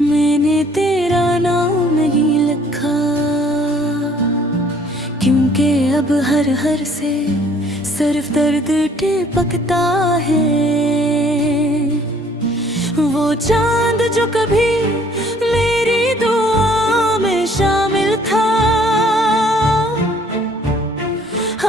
मैंने तेरा नाम नहीं लिखा, क्योंकि अब हर से सिर्फ दर्द टिपकता है। वो चांद जो कभी मेरी दुआ में शामिल था,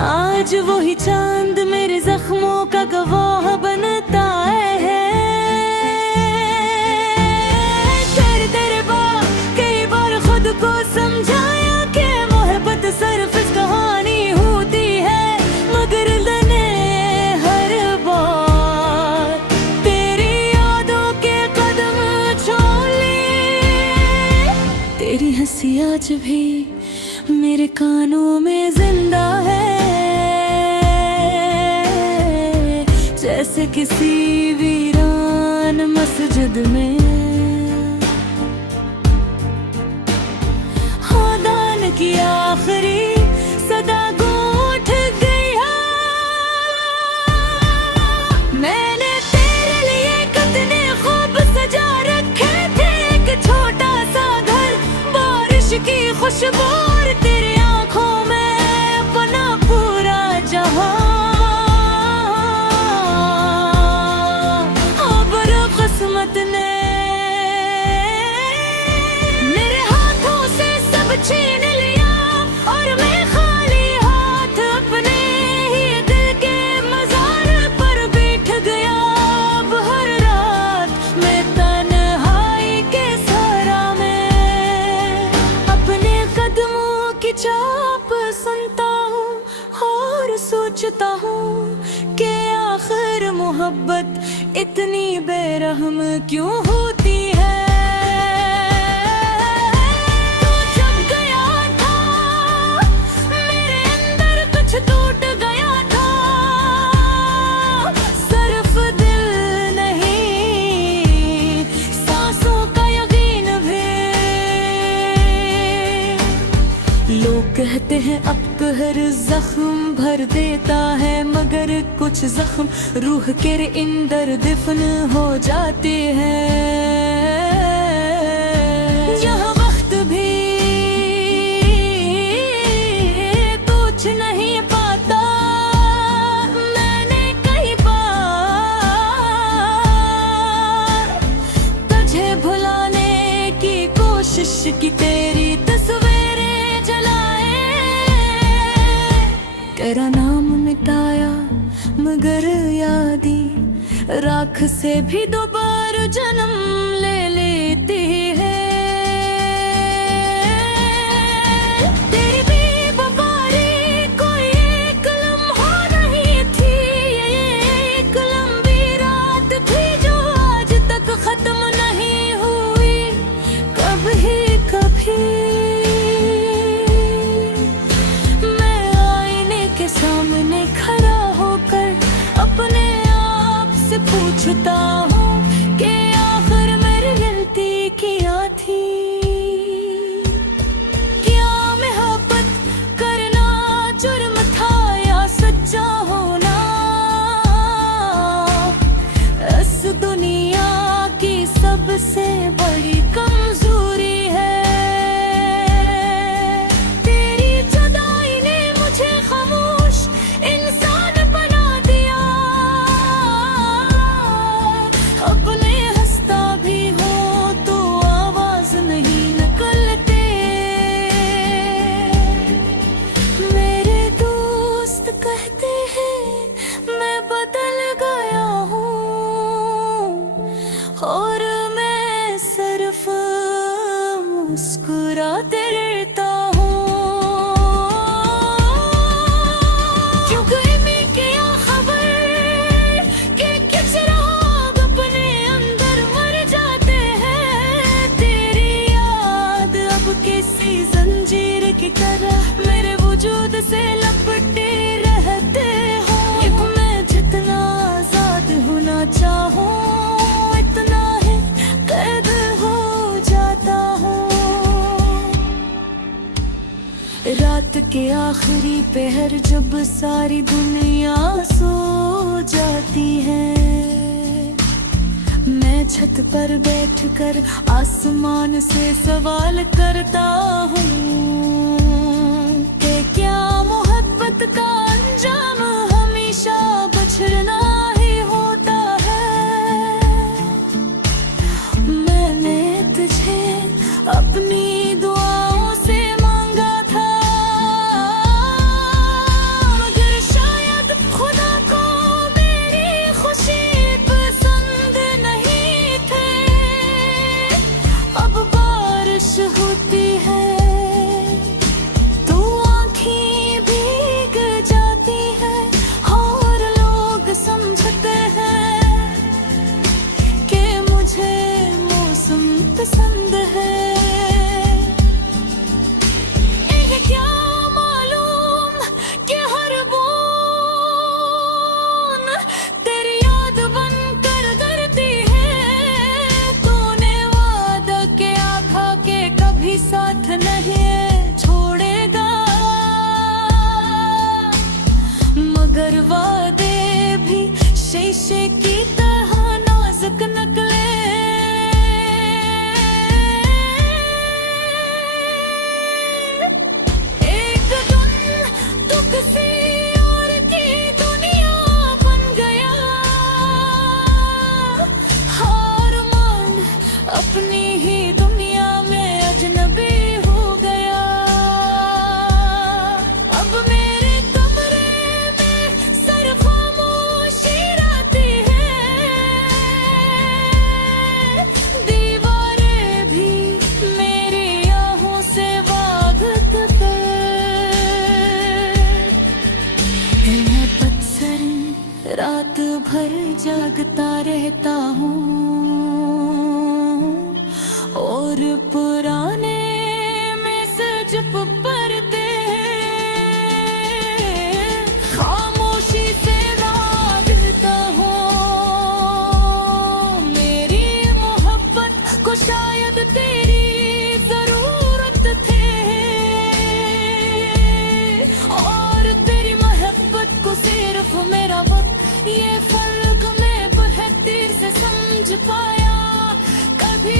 आज वही चांद मेरे जख्मों का गवाह बनता है। कर दरबार कई बार खुद को समझाया कि मोहब्बत सिर्फ इस कहानी होती है, मगर मैंने हर बार तेरी यादों के कदम छोड़ लिए। तेरी हंसी आज भी मेरे कानों में जिंदा है, जैसे किसी वीरान मस्जिद में अज़ान की आखिरी सदा गूंज गया। मैंने तेरे लिए कितने खूब सजा रखे थे, एक छोटा सा घर, बारिश की खुशबू और तेरी आंखों में अपना पूरा जहां। किस्मत ने मेरे हाथों से सब छीन लिया, और मैं खाली हाथ अपने ही दिल के मज़ार पर बैठ गया। अब हर रात मैं तन्हाई के सहरा में अपने कदमों की चाप सुनता हूँ और सोचता हूँ कि आखिर मोहब्बत इतनी बेरहम क्यों होती है। तू जब गया था मेरे अंदर कुछ टूट गया था, सिर्फ दिल नहीं सांसों का यकीन भी। लोग कहते हैं अब कहर जख्म भर देता है, मगर कुछ जख्म रूह के अंदर दफन हो जाते हैं। यह वक्त भी कुछ नहीं पाता, मैंने कई बार तुझे भुलाने की कोशिश की, तेरी तस्वीरें जलाए, तेरा नाम मिटाया, मगर यादी राख से भी दोबारा जन्म ले लेती है। तेरी बेवफाई कोई एक लम्हा नहीं थी, एक लंबी रात थी जो आज तक खत्म नहीं हुई। कभी कभी मैं आईने के सामने खड़ा होकर अपने आप से पूछता हूँ कि आखिर मेरी गलती क्या थी। क्या मोहब्बत करना जुर्म था या सच्चा होना, इस दुनिया की सबसे बड़ी कमजोरी है। तेरी जुदाई ने मुझे खामोश इंसान बना दिया, अपने हंसता भी हो तो आवाज नहीं निकलते। मेरे दोस्त कहते हैं मैं बदल गया हूँ, और मैं सिर्फ मुस्कुराते रहता हूँ। क्यों गई मैं क्या खबर कि किस राग अपने अंदर मर जाते हैं। तेरी याद अब किसी जंजीर की तरह मेरे वजूद से लपटे रहते हो। मैं जितना आजाद होना चाहूँ इतना ही कैद हो जाता हूँ। रात के आखिरी पहर जब सारी दुनिया सो जाती है, मैं मैं छत पर बैठकर आसमान से सवाल करता हूँ कि क्या मोहब्बत का अंजाम हमेशा बिछड़ना ही होता है। मैंने तुझे अपनी दुआओं से मांगा था, मगर शायद खुदा को मेरी खुशी पसंद नहीं थे। अब बारिश होती है तो आँखें भीग जाती है और लोग समझते हैं कि मुझे मौसम पसंद है। क्या मालूम कि हर बूंद तेरी याद बनकर करती है। तूने वादा किया था कि कभी साथ नहीं छोड़ेगा, मगर वादे भी शीशे की तरह नाजुक निकले। अपनी ही दुनिया में अजनबी हो गया। अब मेरे कमरे में सिर्फ खामोशी रहती है, दीवारें भी मेरी आहों से वागत है। मैं पत्थर रात भर जागता रहता हूँ और पुराने मैसेज पढ़ते हैं। खामोशी से नाचता हूँ मेरी मोहब्बत को, शायद तेरी जरूरत थे और तेरी मोहब्बत को सिर्फ मेरा वक्त, ये फर्क मैं बेहतर से समझ पाया कभी।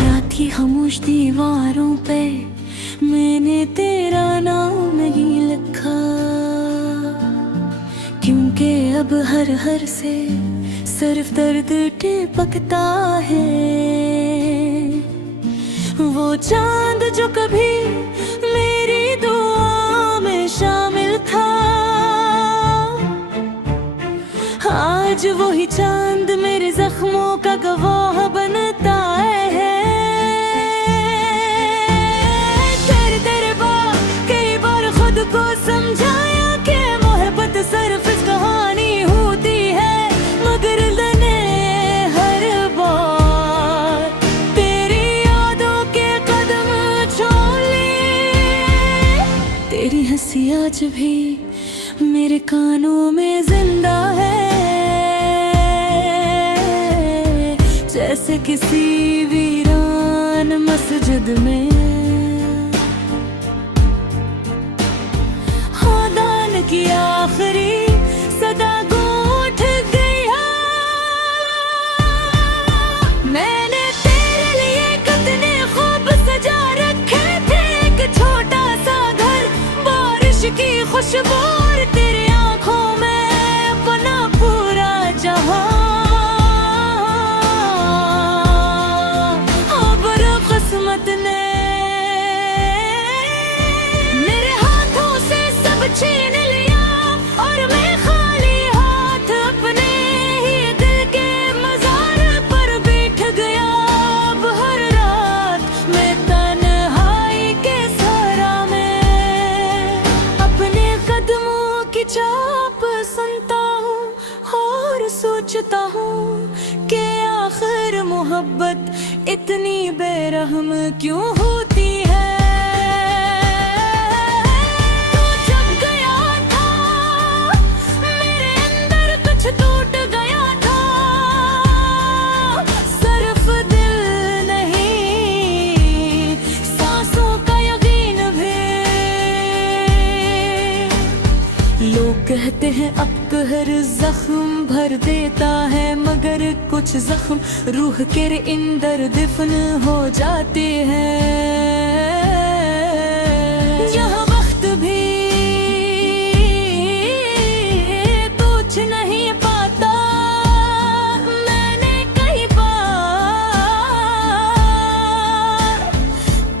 रात की खामोश दीवारों पे मैंने तेरा नाम नहीं लिखा, क्योंकि अब हर से सिर्फ दर्द टिपकता है। वो चांद जो कभी मेरी दुआ में शामिल था, आज वही चांद मेरे जख्मों का गवाह बनता है। को समझाया कि मोहब्बत सिर्फ इस कहानी होती है, मगर मैंने हर बार तेरी यादों के कदम छोड़ लिए। तेरी हंसी आज भी मेरे कानों में जिंदा है, जैसे किसी वीरान मस्जिद में की आखिरी सदा गूंज गया। मैंने तेरे लिए कितने खूब सजा रखे थे, एक छोटा सा घर, बारिश की खुशबू और तेरी आंखों में अपना पूरा जहां। अब किस्मत ने मेरे हाथों से सब छीन कदम मोहब्बत इतनी बेरहम क्यों होती है। तू जब गया था मेरे अंदर कुछ टूट गया था, सिर्फ दिल नहीं सांसों का यकीन भी। लोग कहते हैं अब कहर जख्म भर देता है, मगर कुछ जख्म रूह के अंदर दफन हो जाते हैं। यह वक्त भी पूछ नहीं पाता, मैंने कई बार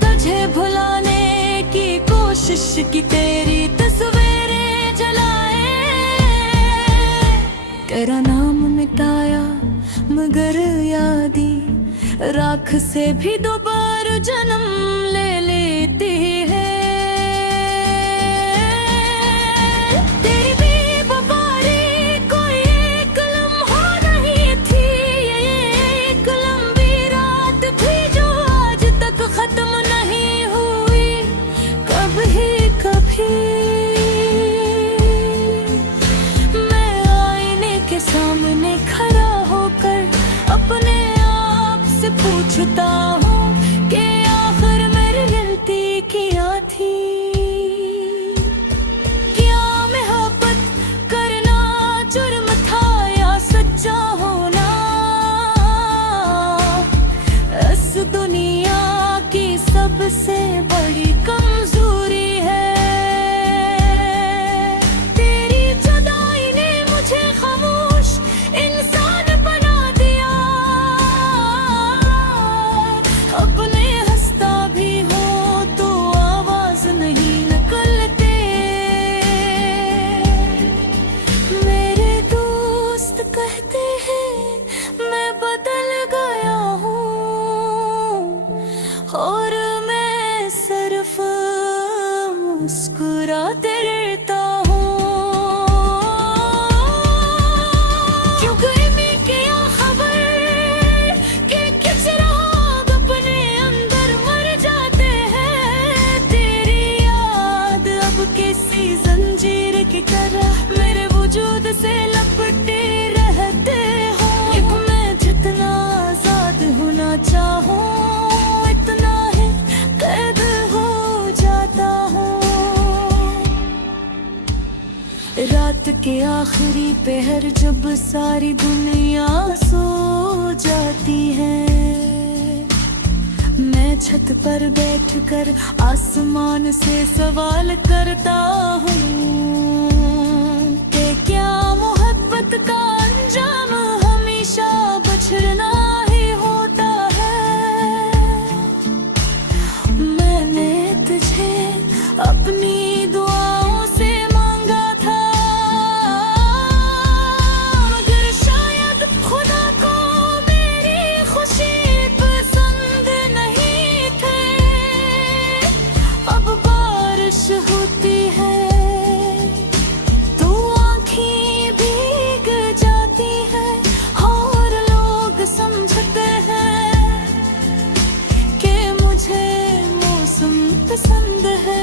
तुझे भुलाने की कोशिश की, तेरी तस्वीरें जलाए, तेरा नाम मिटाया मगर यादी राख से भी दोबारा जन्म ले लेती है। तेरी बेवफाई कोई एक लम्हा नहीं थी, एक लंबी रात थी जो आज तक खत्म नहीं हुई। कभी कभी सामने खड़ा होकर अपने आप से पूछता हूँ कि आखिर मेरी गलती क्या थी। क्या मोहब्बत करना जुर्म था या सच्चा होना, इस दुनिया की सबसे बड़ी कमजोरी है। कहते हैं मैं बदल गया हूँ और मैं सिर्फ मुस्कुराते रहता हूँ, क्योंकि मैं क्या खबर कि किस राग अपने अंदर मर जाते हैं। तेरी याद अब किसी जंजीर की तरह मेरे वजूद से लपटे चाहूं, इतना ही कैद हो जाता हूँ। रात के आखिरी पहर जब सारी दुनिया सो जाती है, मैं छत पर बैठकर आसमान से सवाल करता हूँ कि क्या मोहब्बत का अंजाम हमेशा बिछड़ना अपनी दुआओं से मांगा था, मगर शायद खुदा को मेरी खुशी पसंद नहीं थे। अब बारिश होती है तो आँखें भीग जाती हैं और लोग समझते हैं कि मुझे मौसम पसंद है।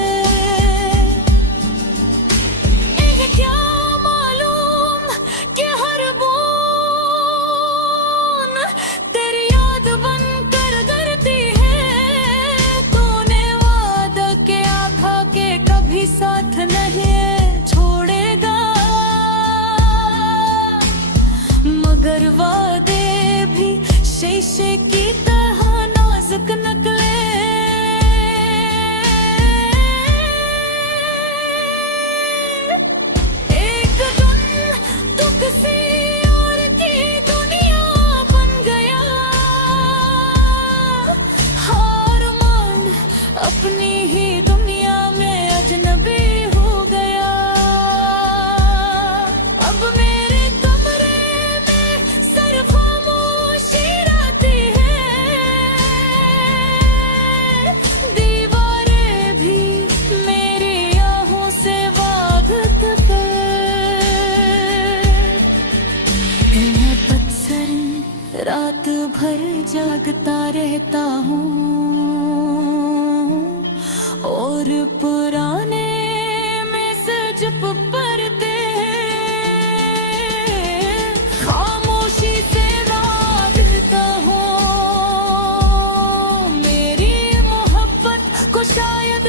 जागता रहता हूँ और पुराने मैसेज पढ़ते हैं, खामोशी से रात बिता हूँ। मेरी मोहब्बत को शायद